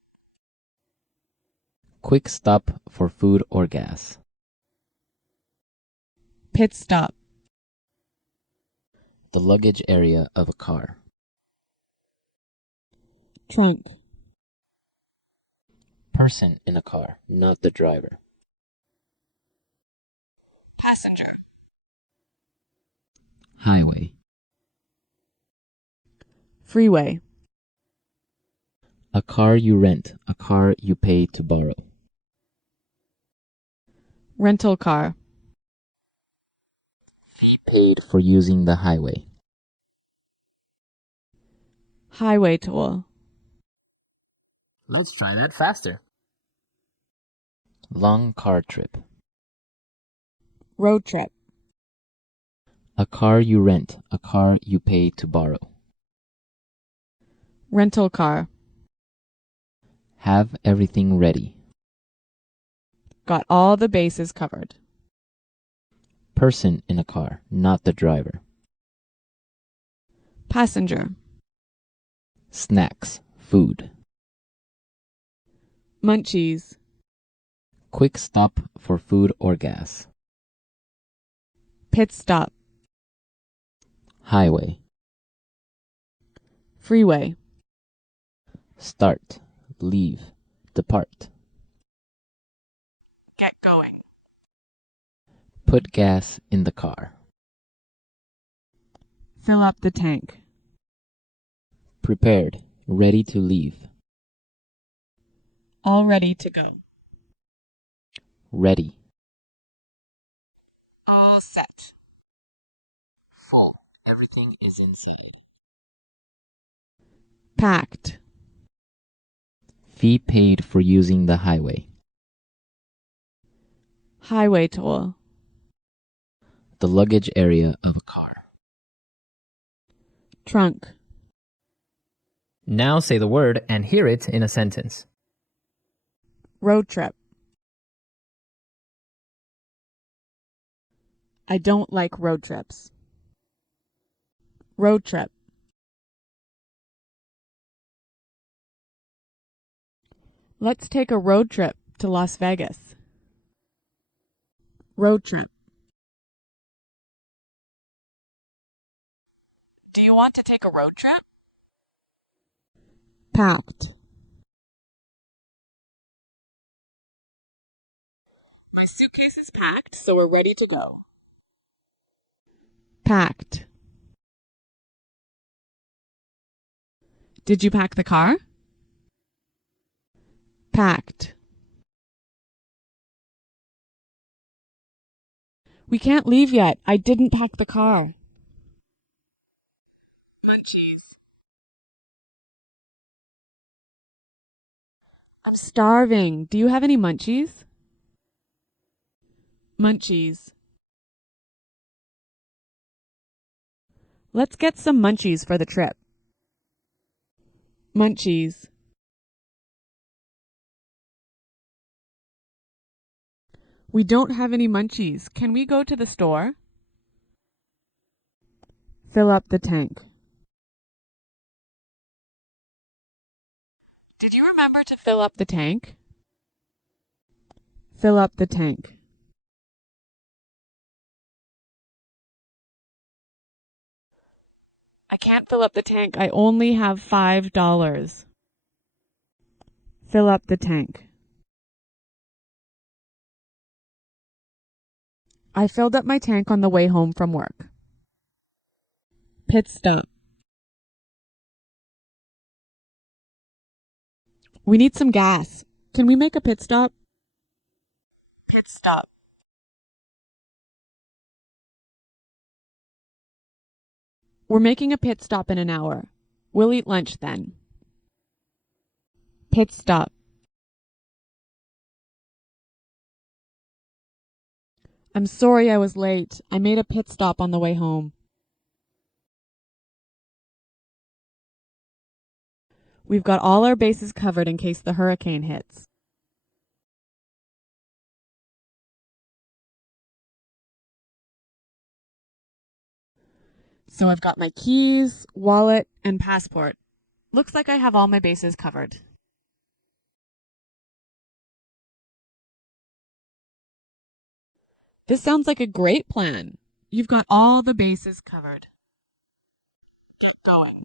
Quick stop for food or gas. Pit stop. The luggage area of a car. Trunk. Person in a car, not the driver. Passenger. Highway. Freeway. A car you rent, a car you pay to borrow. Rental car. Fee paid for using the highway. Highway toll. Let's try that faster. Long car trip. Road trip. A car you rent, a car you pay to borrow. Rental car. Have everything ready. Got all the bases covered. Person in a car, not the driver. Passenger. Snacks, food. Munchies. Quick stop for food or gas. Pit stop. Highway. Freeway. Start, leave, depart. Get going. Put gas in the car. Fill up the tank. Prepared, ready to leave. All ready to go. Ready. All set. Full. Everything is inside. Packed. Fee paid for using the highway. Highway toll. The luggage area of a car. Trunk. Now say the word and hear it in a sentence. Road trip. I don't like road trips. Road trip. Let's take a road trip to Las Vegas. Road trip. Do you want to take a road trip? Packed. My suitcase is packed, so we're ready to go. Packed. Did you pack the car? Packed. We can't leave yet. I didn't pack the car. Munchies. I'm starving. Do you have any munchies? Munchies. Let's get some munchies for the trip. Munchies. We don't have any munchies. Can we go to the store? Fill up the tank. Did you remember to fill up the tank? Fill up the tank. I can't fill up the tank. I only have $5. Fill up the tank. I filled up my tank on the way home from work. Pit stop. We need some gas. Can we make a pit stop? Pit stop. We're making a pit stop in an hour. We'll eat lunch then. Pit stop. I'm sorry I was late. I made a pit stop on the way home. We've got all our bases covered in case the hurricane hits. So I've got my keys, wallet, and passport. Looks like I have all my bases covered. This sounds like a great plan. You've got all the bases covered. Get going.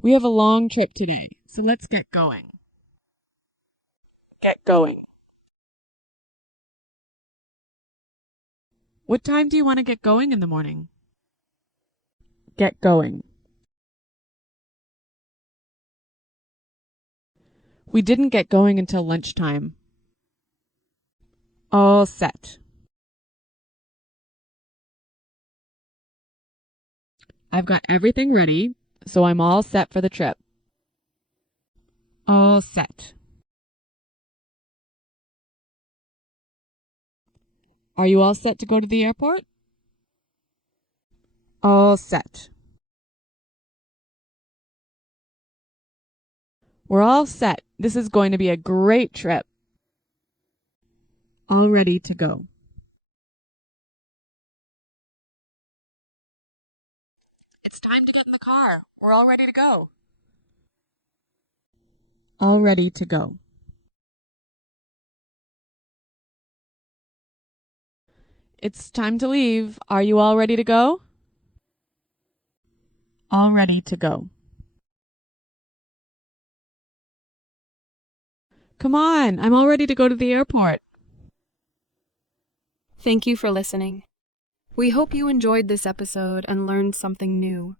We have a long trip today, so let's get going. Get going. What time do you want to get going in the morning? Get going. We didn't get going until lunchtime. All set. I've got everything ready, so I'm all set for the trip. All set. Are you all set to go to the airport? All set. We're all set. This is going to be a great trip. All ready to go. It's time to get in the car. We're all ready to go. All ready to go. It's time to leave. Are you all ready to go? All ready to go. Come on, I'm all ready to go to the airport. Thank you for listening. We hope you enjoyed this episode and learned something new.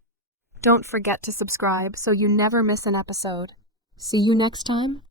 Don't forget to subscribe so you never miss an episode. See you next time.